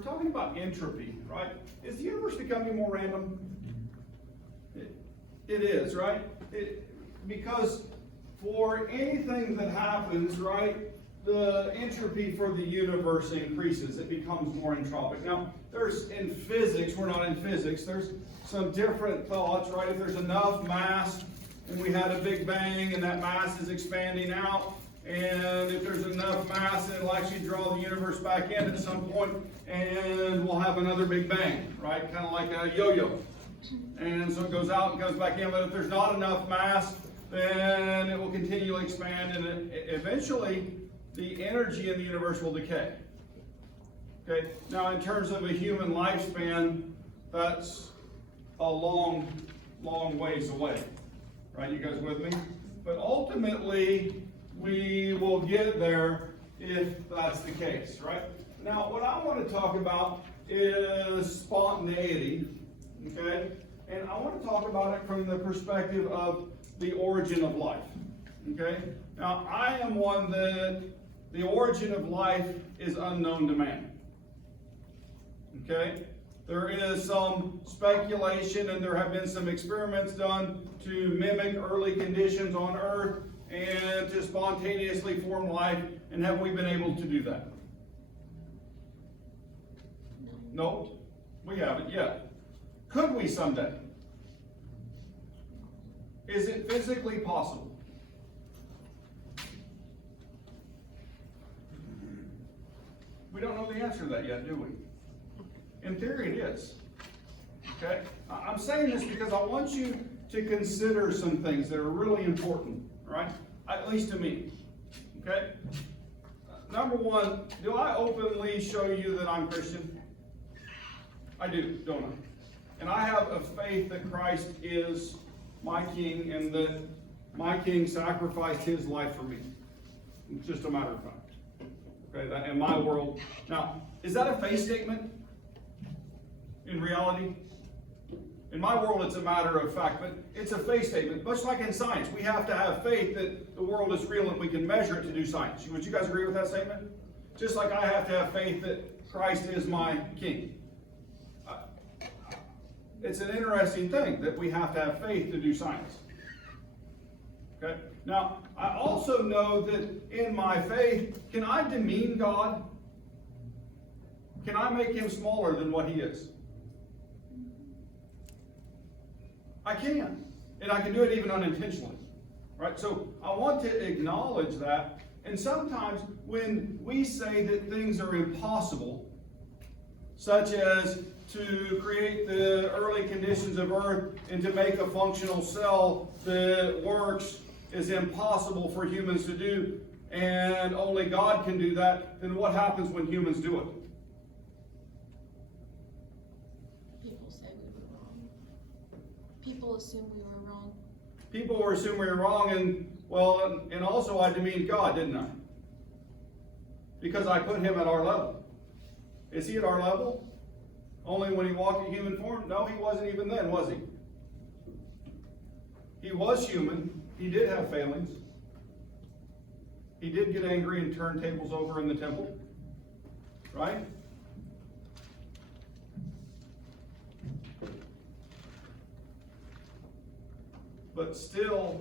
we're talking about entropy, right? Is the universe becoming more random? It is, right? Because for anything that happens, right, the entropy for the universe increases. It becomes more entropic. Now, there's in physics, we're not in physics, there's some different thoughts, right? If there's enough mass and we had a big bang and that mass is expanding out, and if there's enough mass, it'll actually draw the universe back in at some point, and we'll have another big bang, right? Kind of like a yo-yo. And so it goes out and comes back in, but if there's not enough mass, then it will continually expand, and eventually the energy in the universe will decay. Okay, now in terms of a human lifespan, that's a long, long ways away. Right, you guys with me? But ultimately, we will get there if that's the case, right? Now, what I want to talk about is spontaneity, okay? And I want to talk about it from the perspective of the origin of life, okay? Now, I am one that the origin of life is unknown to man, okay? There is some speculation and there have been some experiments done to mimic early conditions on Earth and to spontaneously form life, and have we been able to do that? No, we haven't yet. Could we someday? Is it physically possible? We don't know the answer to that yet, do we? In theory, it is. Okay? I'm saying this because I want you to consider some things that are really important, right? At least to me. Okay? Number one, do I openly show you that I'm Christian? I do, don't I? And I have a faith that Christ is my King and that my King sacrificed his life for me. It's just a matter of fact. Okay, that in my world. Now, is that a faith statement? In reality? In my world, it's a matter of fact, but it's a faith statement. Much like in science, we have to have faith that the world is real and we can measure it to do science. Would you guys agree with that statement? Just like I have to have faith that Christ is my King. It's an interesting thing that we have to have faith to do science. Okay? Now, I also know that in my faith, can I demean God? Can I make him smaller than what he is? I can. And I can do it even unintentionally. Right? So I want to acknowledge that. And sometimes when we say that things are impossible, such as to create the early conditions of Earth and to make a functional cell that works is impossible for humans to do, and only God can do that, then what happens when humans do it? People say we were wrong. People assume we were wrong. People will assume we were wrong, and also I demeaned God, didn't I? Because I put him at our level. Is he at our level? Only when he walked in human form? No, he wasn't even then, was he? He was human. He did have failings. He did get angry and turn tables over in the temple. Right? But still,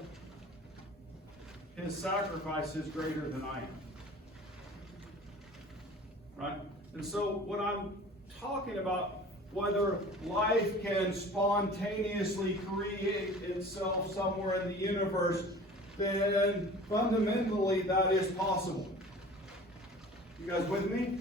his sacrifice is greater than I am. Right? And so what I'm talking about, whether life can spontaneously create itself somewhere in the universe, then fundamentally that is possible. You guys with me?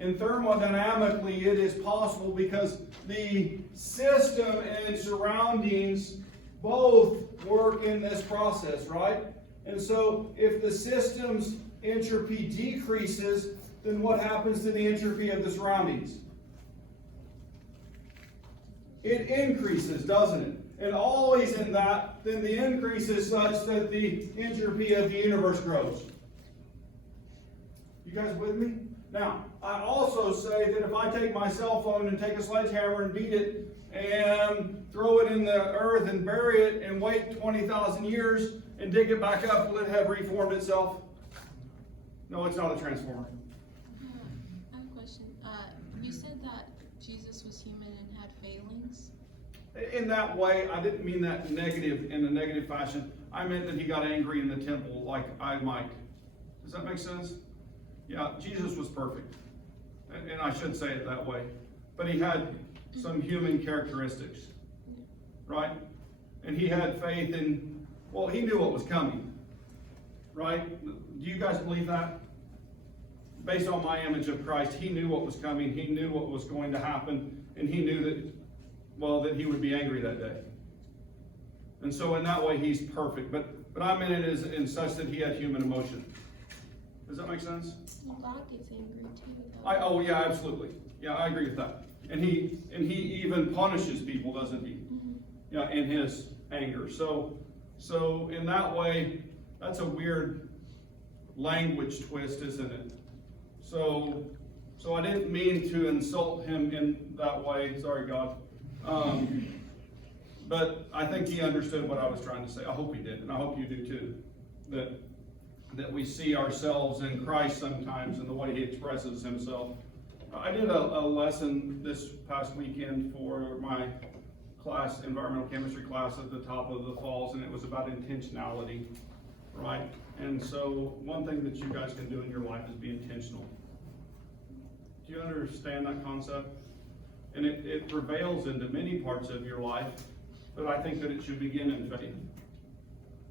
And thermodynamically it is possible because the system and surroundings both work in this process, right? And so if the system's entropy decreases, then what happens to the entropy of the surroundings? It increases, doesn't it? And always in that, then the increase is such that the entropy of the universe grows. You guys with me? Now, I also say that if I take my cell phone and take a sledgehammer and beat it and throw it in the earth and bury it and wait 20,000 years and dig it back up, will it have reformed itself? No, it's not a transformer. I have a question. You said that Jesus was human and had failings. In that way, I didn't mean that negative, in a negative fashion. I meant that he got angry in the temple like I might. Does that make sense? Yeah, Jesus was perfect. And I should say it that way. But he had some human characteristics, right? And he had faith in, well, he knew what was coming, right? Do you guys believe that? Based on my image of Christ, he knew what was coming, he knew what was going to happen, and he knew that, well, that he would be angry that day. And so in that way, he's perfect. But I meant it as in such that he had human emotion. Does that make sense? Well, God gets angry too. Oh yeah, absolutely. Yeah, I agree with that. And he even punishes people, doesn't he? Mm-hmm. Yeah, in his anger. So in that way, that's a weird language twist, isn't it? So I didn't mean to insult him in that way. Sorry, God. But I think he understood what I was trying to say. I hope he did, and I hope you do too. That we see ourselves in Christ sometimes in the way he expresses himself. I did a lesson this past weekend for my class, environmental chemistry class at the top of the falls, and it was about intentionality, right? And so one thing that you guys can do in your life is be intentional. Do you understand that concept? And it prevails into many parts of your life, but I think that it should begin in faith,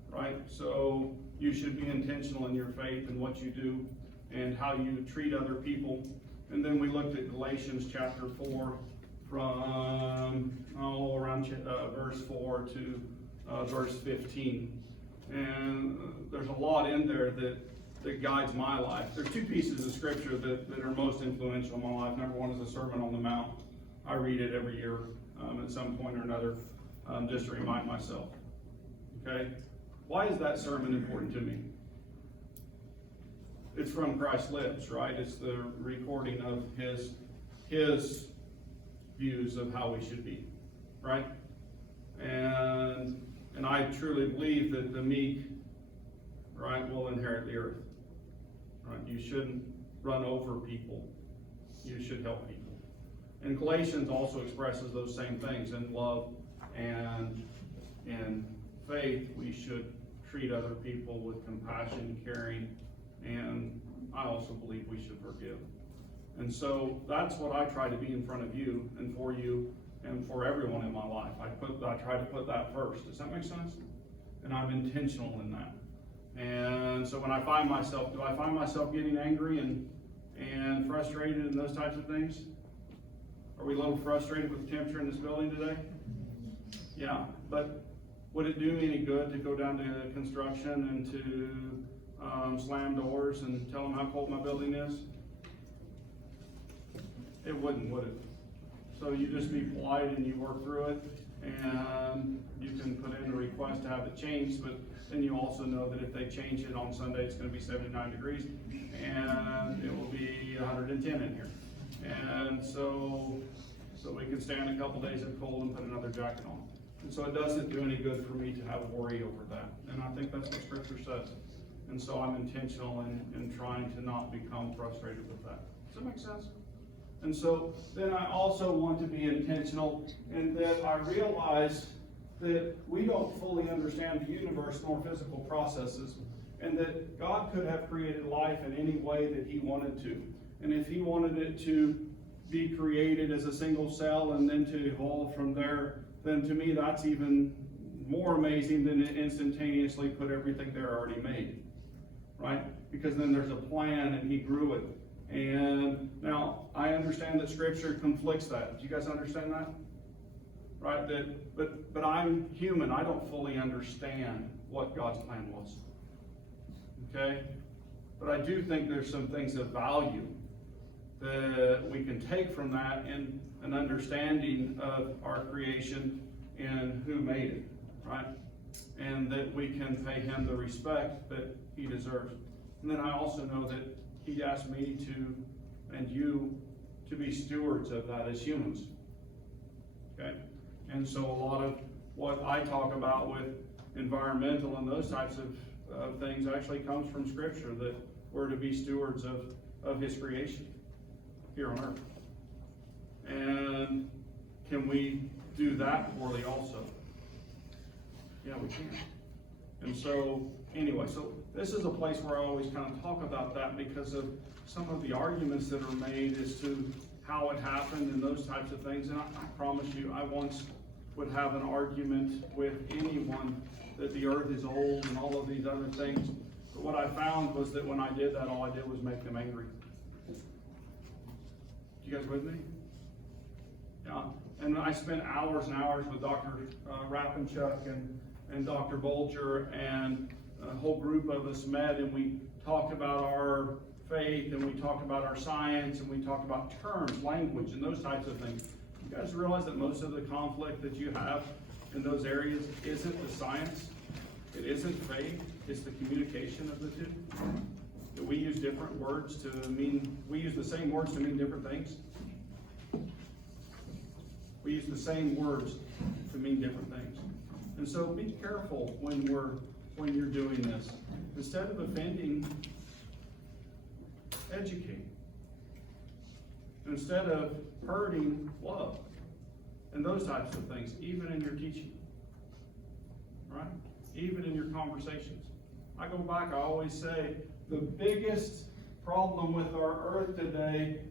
right? So you should be intentional in your faith and what you do and how you treat other people. And then we looked at Galatians chapter 4 from around verse 4 to verse 15. And there's a lot in there that guides my life. There's two pieces of scripture that are most influential in my life. Number one is the Sermon on the Mount. I read it every year at some point or another just to remind myself. Okay? Why is that sermon important to me? It's from Christ's lips, right? It's the recording of his views of how we should be, right? And I truly believe that the meek, right, will inherit the earth. Right? You shouldn't run over people. You should help people. And Galatians also expresses those same things in love and in faith. We should treat other people with compassion, caring, and I also believe we should forgive. And so that's what I try to be in front of you and for you and for everyone in my life. I try to put that first. Does that make sense? And I'm intentional in that. And so when I find myself, do I find myself getting angry and frustrated and those types of things? Are we a little frustrated with the temperature in this building today? Yeah, but would it do me any good to go down to construction and to slam doors and tell them how cold my building is? It wouldn't, would it? So you just be polite and you work through it, and you can put in a request to have it changed, but then you also know that if they change it on Sunday, it's going to be 79 degrees, and it will be 110 in here. And so we can stand a couple days of cold and put another jacket on. And so it doesn't do any good for me to have worry over that. And I think that's what Scripture says. And so I'm intentional in trying to not become frustrated with that. Does that make sense? And so then I also want to be intentional in that I realize that we don't fully understand the universe nor physical processes, and that God could have created life in any way that he wanted to. And if he wanted it to be created as a single cell and then to evolve from there, then to me that's even more amazing than to instantaneously put everything there already made, right? Because then there's a plan and he grew it. And now I understand that Scripture conflicts that. Do you guys understand that? Right? But I'm human. I don't fully understand what God's plan was. Okay? But I do think there's some things of value that we can take from that in an understanding of our creation and who made it, right? And that we can pay him the respect that he deserves. And then I also know that he asked me to, and you, to be stewards of that as humans. Okay? And so a lot of what I talk about with environmental and those types of things actually comes from Scripture, that we're to be stewards of his creation here on earth. And can we do that poorly also? Yeah, we can. And so, anyway, so this is a place where I always kind of talk about that because of some of the arguments that are made as to how it happened and those types of things. And I promise you, I once would have an argument with anyone that the earth is old and all of these other things. But what I found was that when I did that, all I did was make them angry. You guys with me? Yeah. And I spent hours and hours with Dr. Rappenchuk and Dr. Bolger, and a whole group of us met, and we talked about our faith, and we talked about our science, and we talked about terms, language, and those types of things. You guys realize that most of the conflict that you have in those areas isn't the science, it isn't faith, it's the communication of the two. That we use different words to mean, we use the same words to mean different things. We use the same words to mean different things. And so be careful when you're doing this. Instead of offending, educate. Instead of hurting, love. And those types of things, even in your teaching. Right? Even in your conversations. I go back, I always say, the biggest problem with our earth today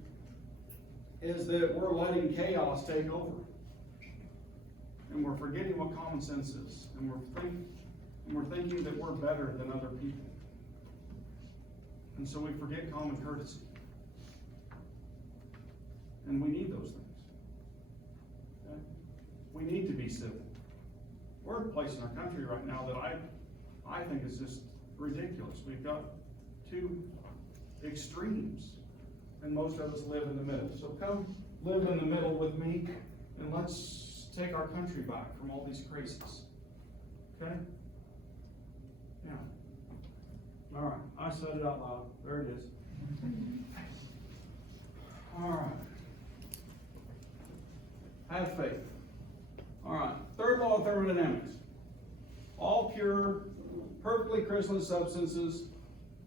is that we're letting chaos take over. And we're forgetting what common sense is. And we're thinking that we're better than other people. And so we forget common courtesy. And we need those things. Okay? We need to be civil. We're at a place in our country right now that I think is just ridiculous. We've got two extremes, and most of us live in the middle. So come live in the middle with me, and let's take our country back from all these crazies. Okay? Yeah. All right. I said it out loud. There it is. All right. Have faith. All right. Third law of thermodynamics. All pure, perfectly crystalline substances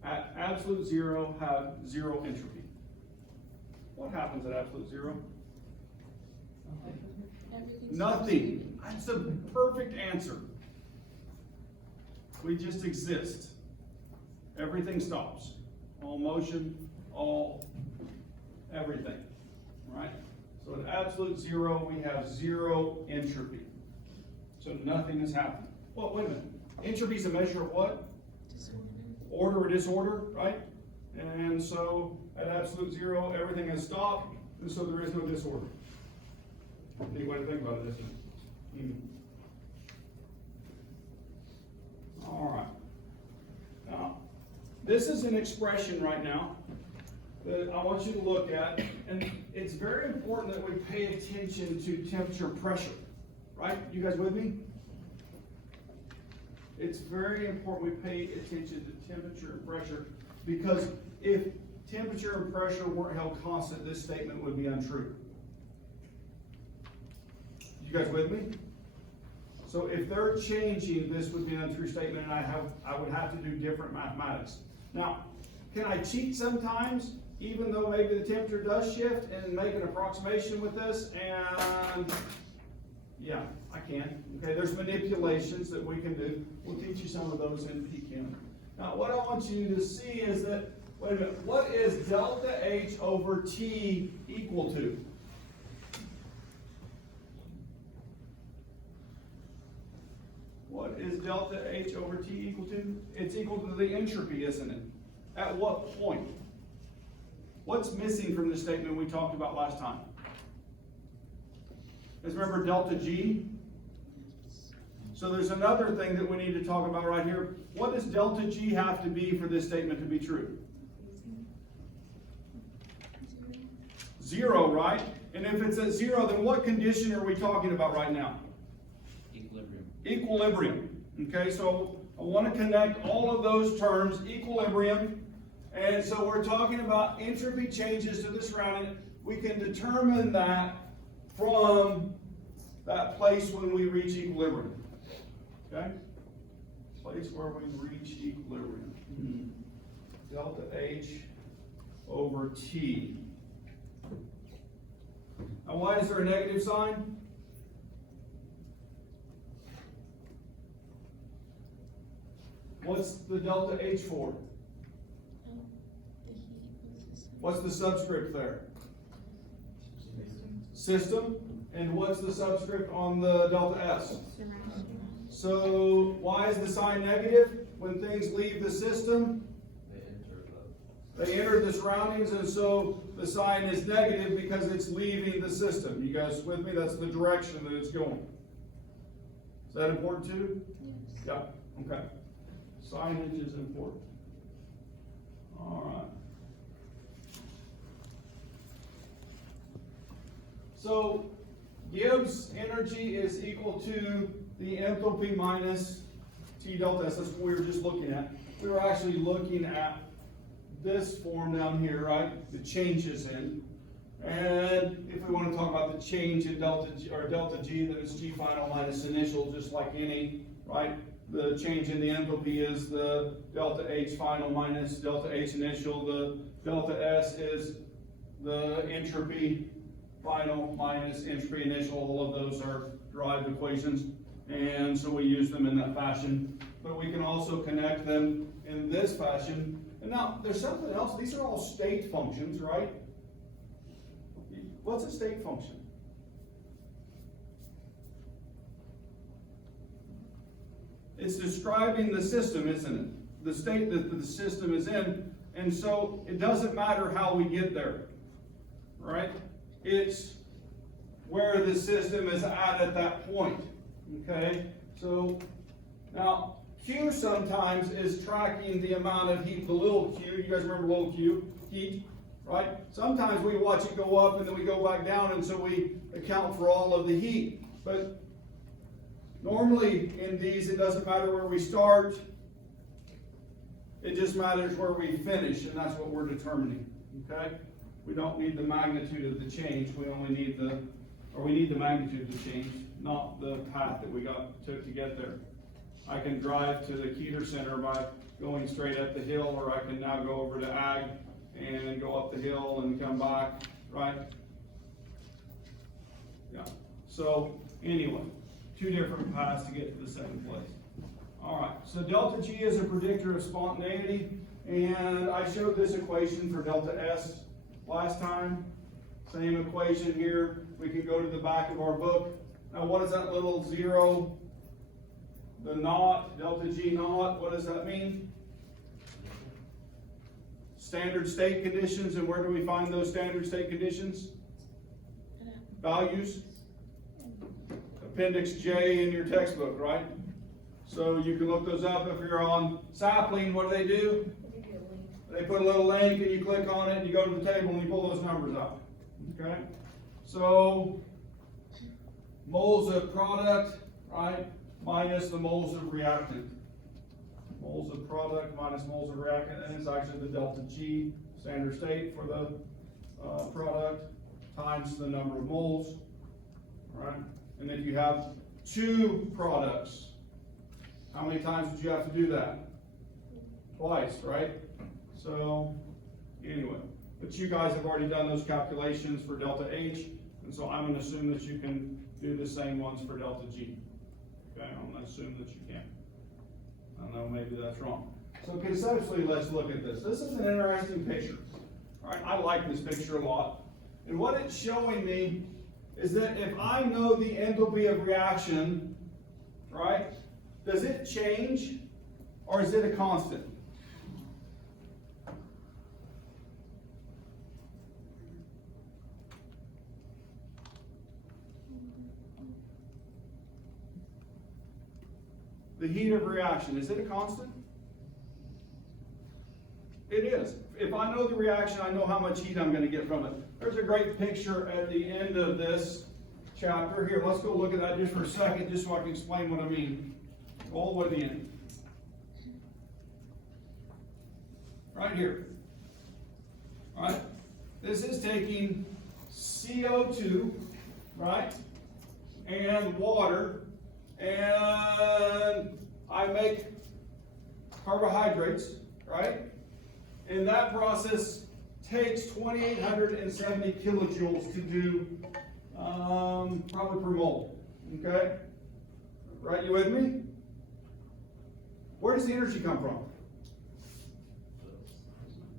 at absolute zero have zero entropy. What happens at absolute zero? Nothing. That's a perfect answer. We just exist. Everything stops. All motion, all everything. Right? So at absolute zero, we have zero entropy. So nothing is happening. Well, wait a minute. Entropy is a measure of what? Disorder. Order or disorder, right? And so at absolute zero, everything has stopped, and so there is no disorder. Neat way to think about it, isn't it? All right. Now, this is an expression right now that I want you to look at, and it's very important that we pay attention to temperature and pressure, right? You guys with me? It's very important we pay attention to temperature and pressure, because if temperature and pressure weren't held constant, this statement would be untrue. You guys with me? So if they're changing, this would be an untrue statement, and I would have to do different mathematics. Now, can I cheat sometimes, even though maybe the temperature does shift, and make an approximation with this? And yeah, I can. Okay, there's manipulations that we can do. We'll teach you some of those in PChem. Now, what I want you to see is that, wait a minute, what is delta H over T equal to? What is delta H over T equal to? It's equal to the entropy, isn't it? At what point? What's missing from the statement we talked about last time? Let's remember delta G. So there's another thing that we need to talk about right here. What does delta G have to be for this statement to be true? Zero, right? And if it's at zero, then what condition are we talking about right now? Equilibrium. Okay, so I want to connect all of those terms, equilibrium. And so we're talking about entropy changes to the surrounding. We can determine that from that place when we reach equilibrium. Okay? Place where we reach equilibrium. Delta H over T. Now Now, why is there a negative sign? What's the delta H for? The heat of the system. What's the subscript there? System. And what's the subscript on the delta S? So why is the sign negative? When things leave the system, they enter the surroundings, and so the sign is negative because it's leaving the system. You guys with me? That's the direction that it's going. Is that important too? Yes. Yeah, okay. Signage is important. All right. So Gibbs energy is equal to the enthalpy minus T delta S. That's what we were just looking at. We were actually looking at this form down here, right? The changes in. And if we want to talk about the change in delta G, or delta G, then it's G final minus initial, just like any, right? The change in the enthalpy is the delta H final minus delta H initial. The delta S is the entropy final minus entropy initial. All of those are derived equations, and so we use them in that fashion. But we can also connect them in this fashion. And now, there's something else. These are all state functions, right? What's a state function? It's describing the system, isn't it? The state that the system is in. And so it doesn't matter how we get there, right? It's where the system is at that point, okay? So now Q sometimes is tracking the amount of heat, the little q. You guys remember little q, heat, right? Sometimes we watch it go up and then we go back down, and so we account for all of the heat. But normally in these, it doesn't matter where we start. It just matters where we finish, and that's what we're determining, okay? We don't need the magnitude of the change. We only need we need the magnitude of the change, not the path that we took to get there. I can drive to the Keeter Center by going straight up the hill, or I can now go over to Ag and go up the hill and come back, right? Yeah. So anyway, two different paths to get to the same place. All right, so delta G is a predictor of spontaneity, and I showed this equation for delta S last time. Same equation here. We can go to the back of our book. Now what is that little zero? The naught, delta G naught, what does that mean? Standard state conditions, and where do we find those standard state conditions? Values. Appendix J in your textbook, right? So you can look those up. If you're on sapling, what do? They put a little link and you click on it and you go to the table and you pull those numbers out. Okay? So moles of product, right, minus the moles of reactant. Moles of product minus moles of reactant, and it's actually the delta G standard state for the product times the number of moles. Right? And if you have two products, how many times would you have to do that? Twice, right? So, anyway, but you guys have already done those calculations for delta H, and so I'm going to assume that you can do the same ones for delta G. Okay, I'm going to assume that you can. I know maybe that's wrong. So conceptually, let's look at this. This is an interesting picture. All right, I like this picture a lot. And what it's showing me is that if I know the enthalpy of reaction, right, does it change or is it a constant? The heat of reaction, is it a constant? It is. If I know the reaction, I know how much heat I'm going to get from it. There's a great picture at the end of this chapter. Here, let's go look at that just for a second, just so I can explain what I mean. All the way to the end. Right here. All right? This is taking CO2, right, and water, and I make carbohydrates, right? And that process takes 2,870 kilojoules to do probably per mole, okay? Right, you with me? Where does the energy come from?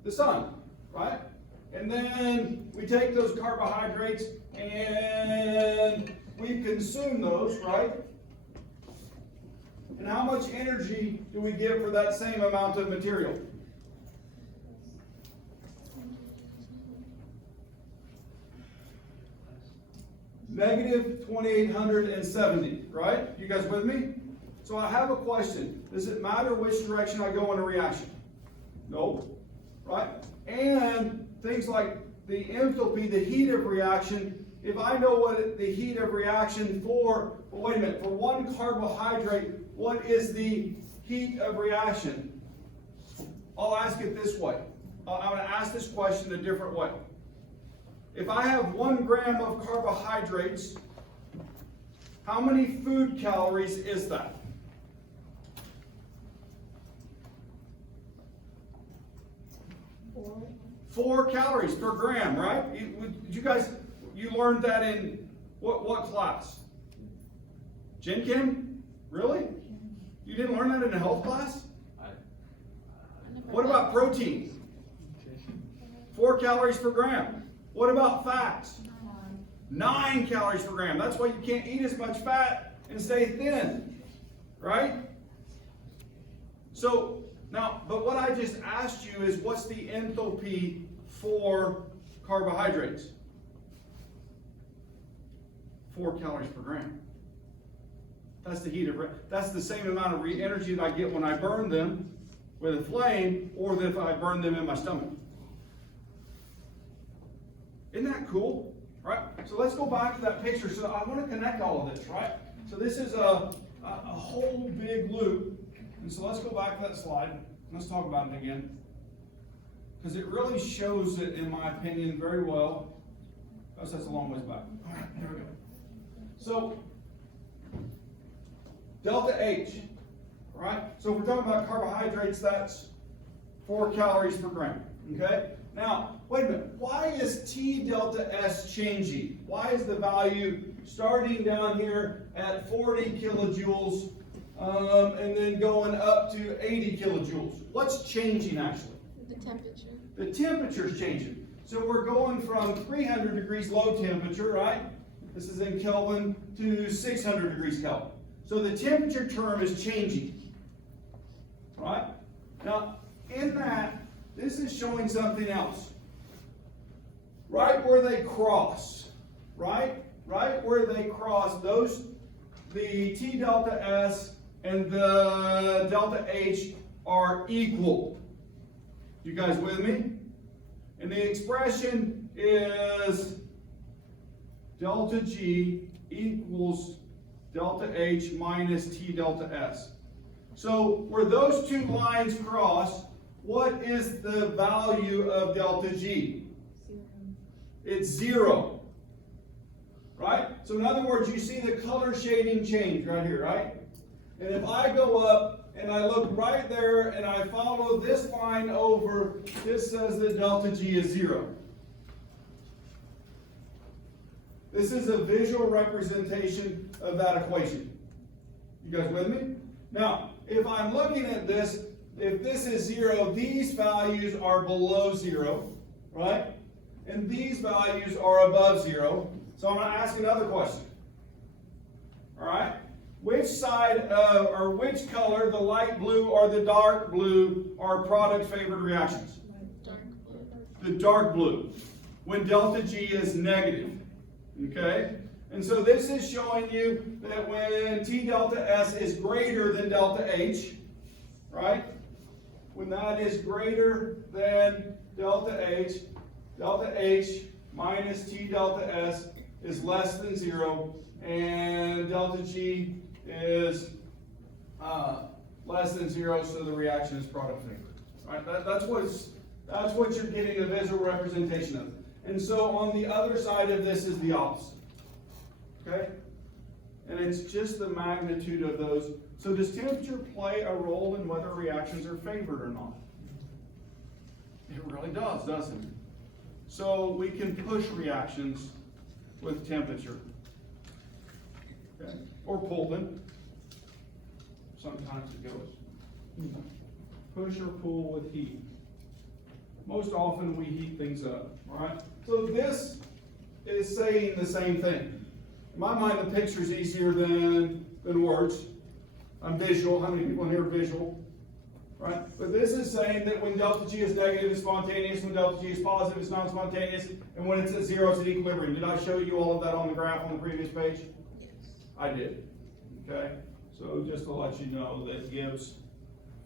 The sun, right? And then we take those carbohydrates and we consume those, right? And how much energy do we get for that same amount of material? Negative 2,870, right? You guys with me? So I have a question. Does it matter which direction I go in a reaction? No, right? And things like the enthalpy, the heat of reaction, if I know what the heat of reaction for, well, wait a minute, for one carbohydrate, what is the heat of reaction? I'll ask it this way. I'm going to ask this question a different way. If I have 1 gram of carbohydrates, how many food calories is that? 4 calories per gram, right? You learned that in what class? Gen Chem? Really? You didn't learn that in a health class? What about protein? 4 calories per gram. What about fats? 9 calories per gram. That's why you can't eat as much fat and stay thin, right? So, now, but what I just asked you is what's the enthalpy for carbohydrates? 4 calories per gram. That's the heat of, that's the same amount of energy that I get when I burn them with a flame or if I burn them in my stomach. Isn't that cool? Right? So let's go back to that picture. So I want to connect all of this, right? So this is a whole big loop. And so let's go back to that slide. Let's talk about it again. Because it really shows it, in my opinion, very well. Oh, that's a long ways back. All right, there we go. So, delta H, right? So if we're talking about carbohydrates, that's 4 calories per gram, okay? Now, wait a minute. Why is T delta S changing? Why is the value starting down here at 40 kilojoules and then going up to 80 kilojoules? What's changing actually? The temperature. The temperature's changing. So we're going from 300 degrees low temperature, right? This is in Kelvin to 600 degrees Kelvin. So the temperature term is changing, right? Now, in that, this is showing something else. Right where they cross, right? Right where they cross, those, the T delta S and the delta H are equal. You guys with me? And the expression is delta G equals delta H minus T delta S. So where those two lines cross, what is the value of delta G? 0. It's 0. Right? So in other words, you see the color shading change right here, right? And if I go up and I look right there and I follow this line over, this says that delta G is 0. This is a visual representation of that equation. You guys with me? Now, if I'm looking at this, if this is 0, these values are below 0, right? And these values are above 0. So I'm going to ask another question. All right? Which side or which color, the light blue or the dark blue, are product favored reactions? Dark blue. The dark blue, when delta G is negative. Okay? And so this is showing you that when T delta S is greater than delta H, right? When that is greater than delta H minus T delta S is less than 0, and delta G is less than 0, so the reaction is product favored. Right? That's what you're getting a visual representation of. And so on the other side of this is the opposite. Okay? And it's just the magnitude of those. So does temperature play a role in whether reactions are favored or not? It really does, doesn't it? So we can push reactions with temperature. Okay? Or Pullman. Sometimes it goes push or pull with heat. Most often we heat things up, right? So this is saying the same thing. In my mind, the picture is easier than words. I'm visual. How many people in here are visual? Right? But this is saying that when delta G is negative, it's spontaneous. When delta G is positive, it's non-spontaneous. And when it's at zero, it's at equilibrium. Did I show you all of that on the graph on the previous page? Yes. I did. Okay? So just to let you know, that gives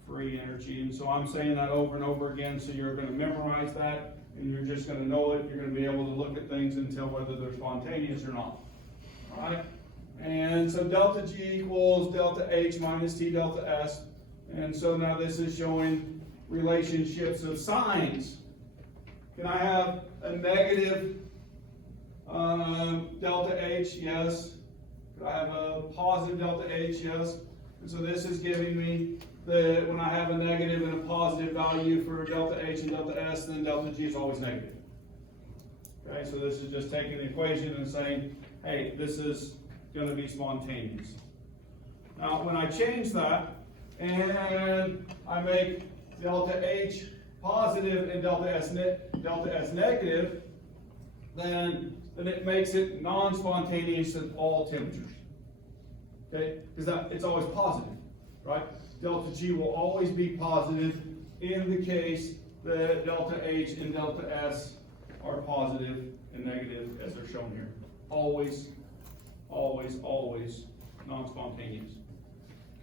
free energy. And so I'm saying that over and over again, so you're going to memorize that, and you're just going to know it. You're going to be able to look at things and tell whether they're spontaneous or not. All right? And so delta G equals delta H minus T delta S. And so now this is showing relationships of signs. Can I have a negative delta H? Yes. Could I have a positive delta H? Yes. And so this is giving me that when I have a negative and a positive value for delta H and delta S, then delta G is always negative. Okay, so this is just taking the equation and saying, hey, this is going to be spontaneous. Now, when I change that, and I make delta H positive and delta S negative, then it makes it non-spontaneous at all temperatures. Okay, because it's always positive, right? Delta G will always be positive in the case that delta H and delta S are positive and negative as they're shown here. Always, always, always non-spontaneous.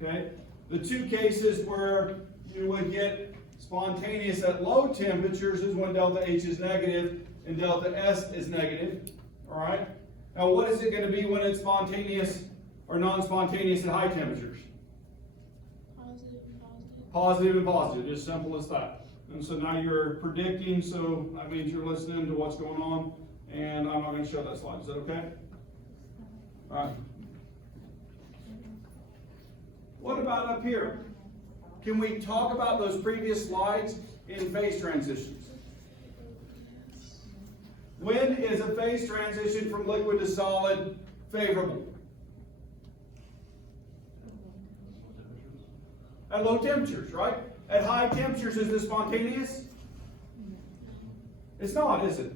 Okay? The two cases where you would get spontaneous at low temperatures is when delta H is negative and delta S is negative. All right? Now, what is it going to be when it's spontaneous or non-spontaneous at high temperatures? Positive and positive. Positive and positive, just simple as that. And so now you're predicting, so that means you're listening to what's going on, and I'm not going to show that slide. Is that okay? All right. What about up here? Can we talk about those previous slides in phase transitions? When is a phase transition from liquid to solid favorable? At low temperatures, right? At high temperatures, is this spontaneous? It's not, is it?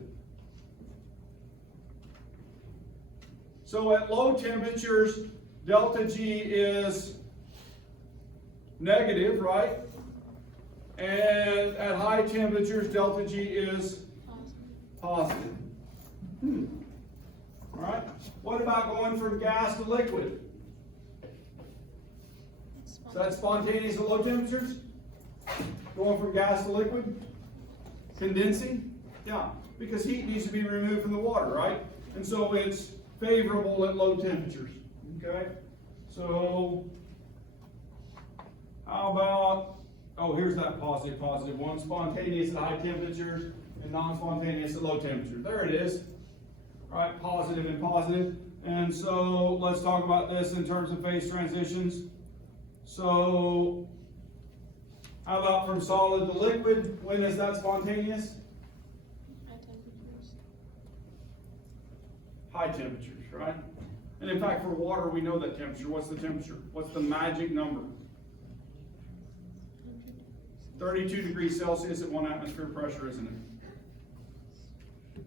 So at low temperatures, delta G is negative, right? And at high temperatures, delta G is positive. All right. What about going from gas to liquid? Is that spontaneous at low temperatures? Going from gas to liquid? Condensing? Yeah, because heat needs to be removed from the water, right? And so it's favorable at low temperatures. Okay? So how about, oh, here's that positive one. Spontaneous at high temperatures and non-spontaneous at low temperatures. There it is. All right, positive and positive. And so let's talk about this in terms of phase transitions. So how about from solid to liquid? When is that spontaneous? High temperatures. High temperatures, right? And in fact, for water, we know that temperature. What's the temperature? What's the magic number? 32 degrees Celsius at 1 atmosphere pressure, isn't it?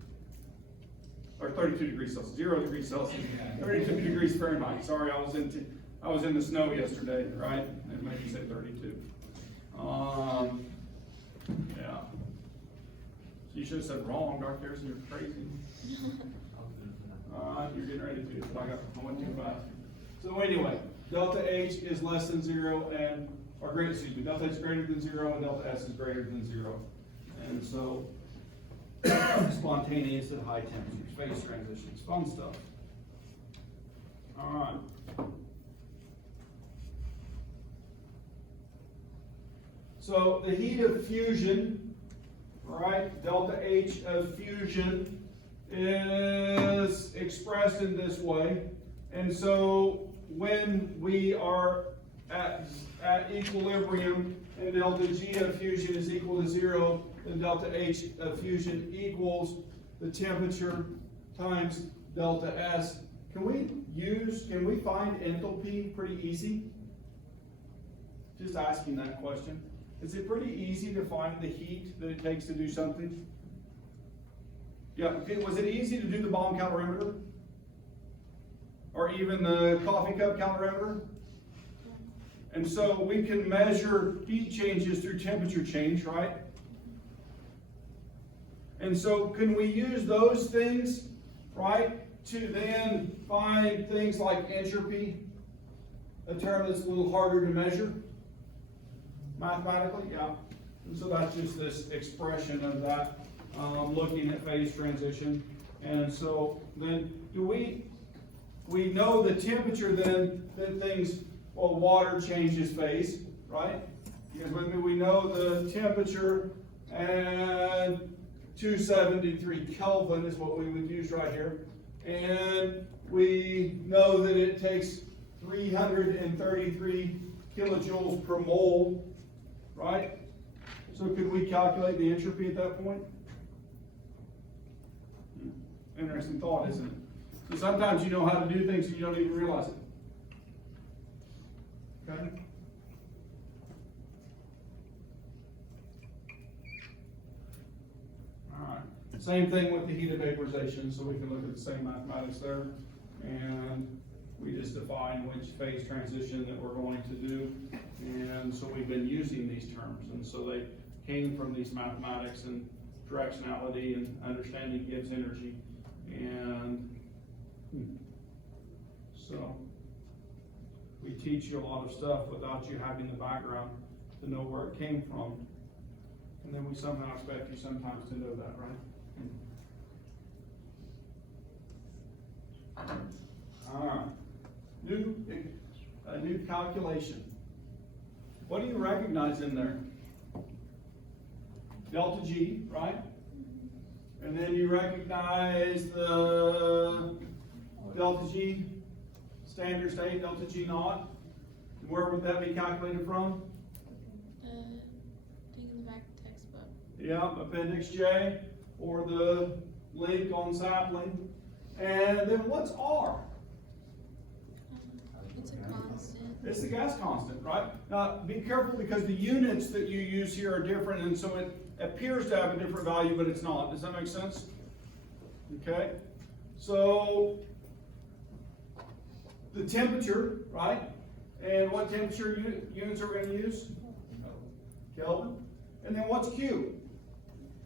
Or 32 degrees Celsius, 0 degrees Celsius, 32 degrees Fahrenheit. Sorry, I was in the snow yesterday, right? It made me say 32. Yeah. You should have said wrong, Dr. Harrison, you're crazy. You're getting ready to do it, but I went too fast. So anyway, delta H is less than 0 and, or greater, excuse me, delta H is greater than 0 and delta S is greater than 0. And so, spontaneous at high temperatures, phase transitions, fun stuff. All right. So the heat of fusion, all right, delta H of fusion is expressed in this way. And so when we are at equilibrium and delta G of fusion is equal to 0, then delta H of fusion equals the temperature times delta S, can we find enthalpy pretty easy? Just asking that question. Is it pretty easy to find the heat that it takes to do something? Yeah, was it easy to do the bomb calorimeter? Or even the coffee cup calorimeter? And so we can measure heat changes through temperature change, right? And so can we use those things, right, to then find things like entropy, a term that's a little harder to measure mathematically? Yeah. And so that's just this expression of that, looking at phase transition. And so then we know the temperature then that things, well, water changes phase, right? Because we know the temperature and 273 Kelvin is what we would use right here. And we know that it takes 333 kilojoules per mole, right? So could we calculate the entropy at that point? Interesting thought, isn't it? So sometimes you know how to do things and you don't even realize it. Okay? Alright. Same thing with the heat of vaporization, so we can look at the same mathematics there. And we just define which phase transition that we're going to do. And so we've been using these terms. And so they came from these mathematics and directionality and understanding Gibbs energy. And so we teach you a lot of stuff without you having the background to know where it came from. And then we somehow expect you sometimes to know that, right? All right. A new calculation. What do you recognize in there? Delta G, right? And then you recognize the delta G standard state, delta G naught. Where would that be calculated from? Taking the back textbook. Yeah, Appendix J, or the link on sapling. And then what's R? It's a constant. It's the gas constant, right? Now, be careful because the units that you use here are different, and so it appears to have a different value, but it's not. Does that make sense? Okay. So, the temperature, right? And what temperature units are we going to use? Kelvin. And then what's Q?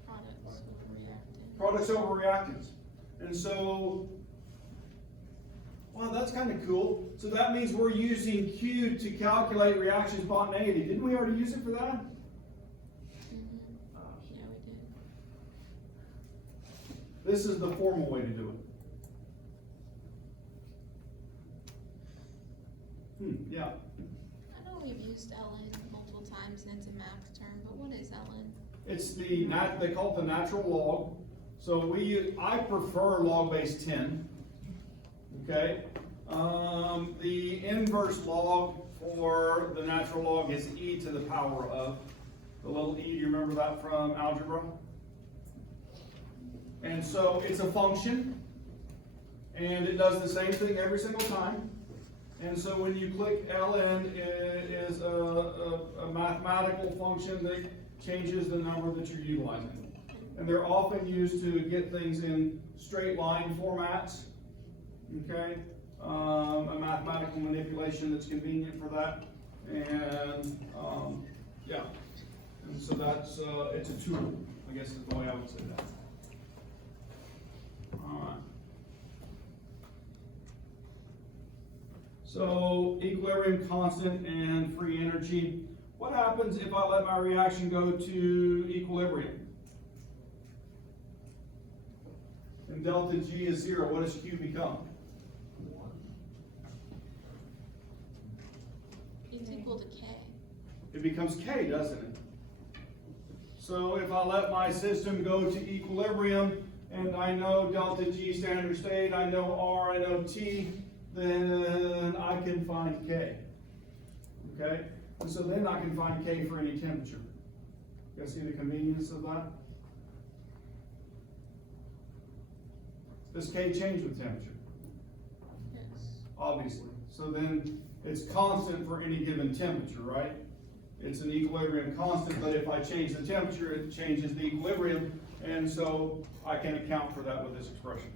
Products over reactants. Products over reactants. And so, well, that's kind of cool. So that means we're using Q to calculate reaction spontaneity. Didn't we already use it for that? Yeah, we did. This is the formal way to do it. Yeah. I know we've used ln multiple times and it's a math term, but what is ln? It's the they call it the natural log. So I prefer log base 10. Okay. The inverse log for the natural log is e to the power of. The little e, do you remember that from algebra? And so it's a function, and it does the same thing every single time. And so when you click ln, it is a mathematical function that changes the number that you're utilizing. And they're often used to get things in straight line formats. Okay? A mathematical manipulation that's convenient for that. And yeah. And so that's, it's a tool, I guess is the way I would say that. All right. So equilibrium constant and free energy. What happens if I let my reaction go to equilibrium? And delta G is 0. What does Q become? It's equal to K. It becomes K, doesn't it? So if I let my system go to equilibrium, and I know delta G standard state, I know R, I know T, then I can find K. Okay? And so then I can find K for any temperature. You guys see the convenience of that? Does K change with temperature? Yes. Obviously. So then it's constant for any given temperature, right? It's an equilibrium constant, but if I change the temperature, it changes the equilibrium, and so I can account for that with this expression.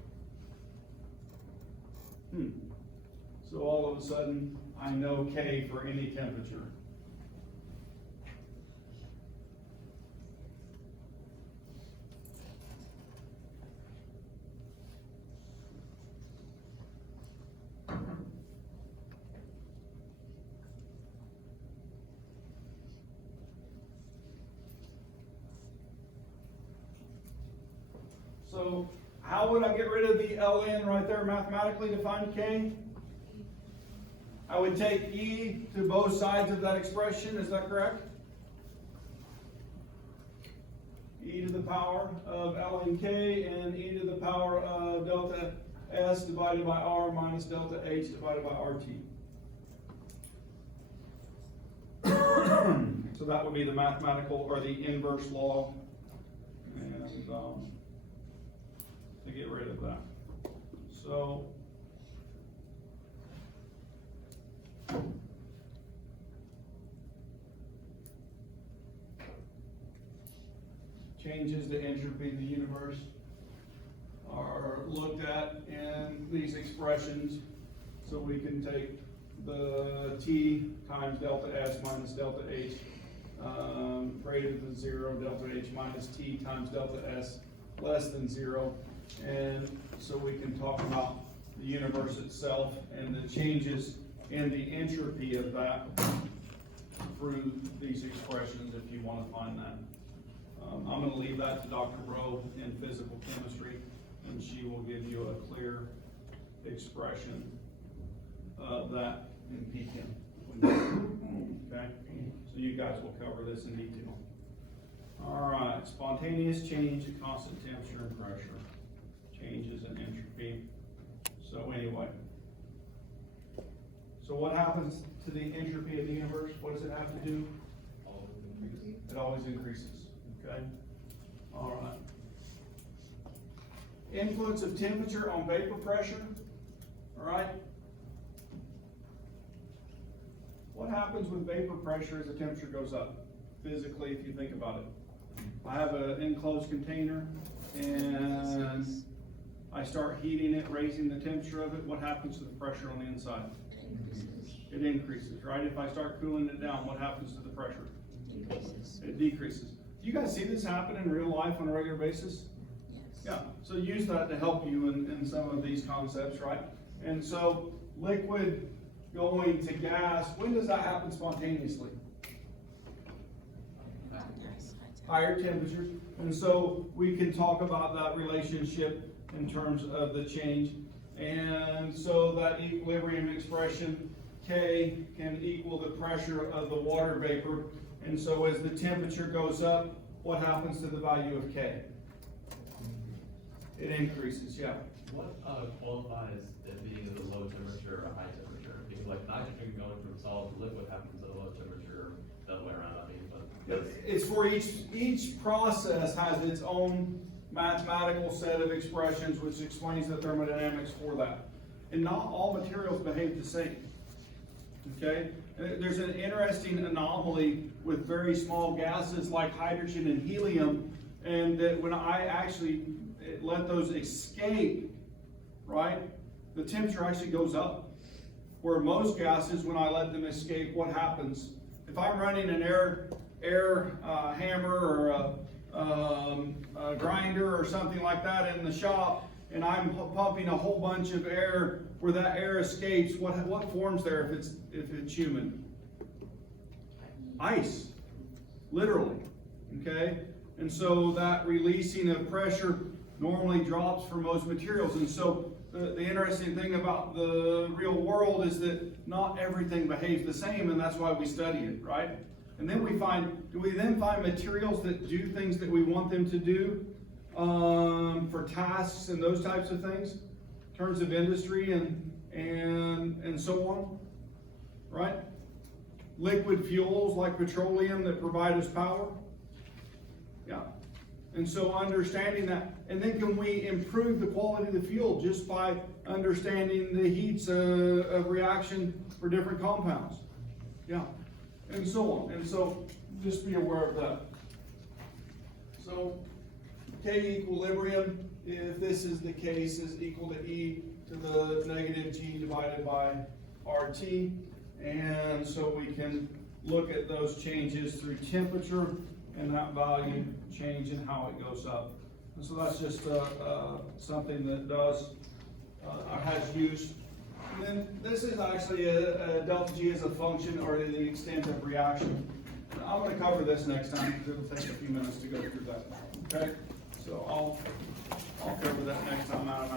So all of a sudden, I know K for any temperature. So how would I get rid of the ln right there mathematically to find K? I would take e to both sides of that expression, is that correct? E to the power of ln K and e to the power of delta S divided by R minus delta H divided by RT. So that would be the mathematical or the inverse law. And to get rid of that. So changes to entropy in the universe are looked at in these expressions. So we can take the T times delta S minus delta H greater than 0, delta H minus T times delta S less than 0. And so we can talk about the universe itself and the changes in the entropy of that through these expressions if you want to find that. I'm going to leave that to Dr. Rowe in physical chemistry, and she will give you a clear expression of that in PChem. Okay? So you guys will cover this in detail. All right, spontaneous change at constant temperature and pressure. Changes in entropy. So anyway, so what happens to the entropy of the universe? What does it have to do? It always increases. Okay. All right. Influence of temperature on vapor pressure. All right. What happens with vapor pressure as the temperature goes up? Physically, if you think about it, I have an enclosed container and I start heating it, raising the temperature of it. What happens to the pressure on the inside? It increases, right? If I start cooling it down, what happens to the pressure? It decreases. Do you guys see this happen in real life on a regular basis? Yes. Yeah, so use that to help you in some of these concepts, right? And so liquid going to gas, when does that happen spontaneously? Higher temperatures. And so we can talk about that relationship in terms of the change. And so that equilibrium expression, K, can equal the pressure of the water vapor. And so as the temperature goes up, what happens to the value of K? It increases, yeah. What qualifies it being at a low temperature or a high temperature? Because like nitrogen going from solid to liquid happens at a low temperature, the other way around, I mean, but. It's for each process has its own mathematical set of expressions which explains the thermodynamics for that. And not all materials behave the same. Okay? There's an interesting anomaly with very small gases like hydrogen and helium, and that when I actually let those escape, right, the temperature actually goes up. Where most gases, when I let them escape, what happens? If I'm running an air hammer or a grinder or something like that in the shop, and I'm pumping a whole bunch of air where that air escapes, what forms there if it's human? Ice, literally, okay? And so that releasing of pressure normally drops for most materials. And so the interesting thing about the real world is that not everything behaves the same, and that's why we study it, right? And then do we then find materials that do things that we want them to do for tasks and those types of things, in terms of industry and so on, right? Liquid fuels like petroleum that provide us power. Yeah. And so understanding that, and then can we improve the quality of the fuel just by understanding the heats of reaction for different compounds? Yeah, and so on, and so just be aware of that. So K equilibrium, if this is the case, is equal to E to the negative G divided by RT. And so we can look at those changes through temperature and that value change and how it goes up. And so that's just something that does, has use. And then this is actually a delta G as a function or the extent of reaction. And I'm going to cover this next time because it'll take a few minutes to go through that. Okay, so I'll cover that next time out of my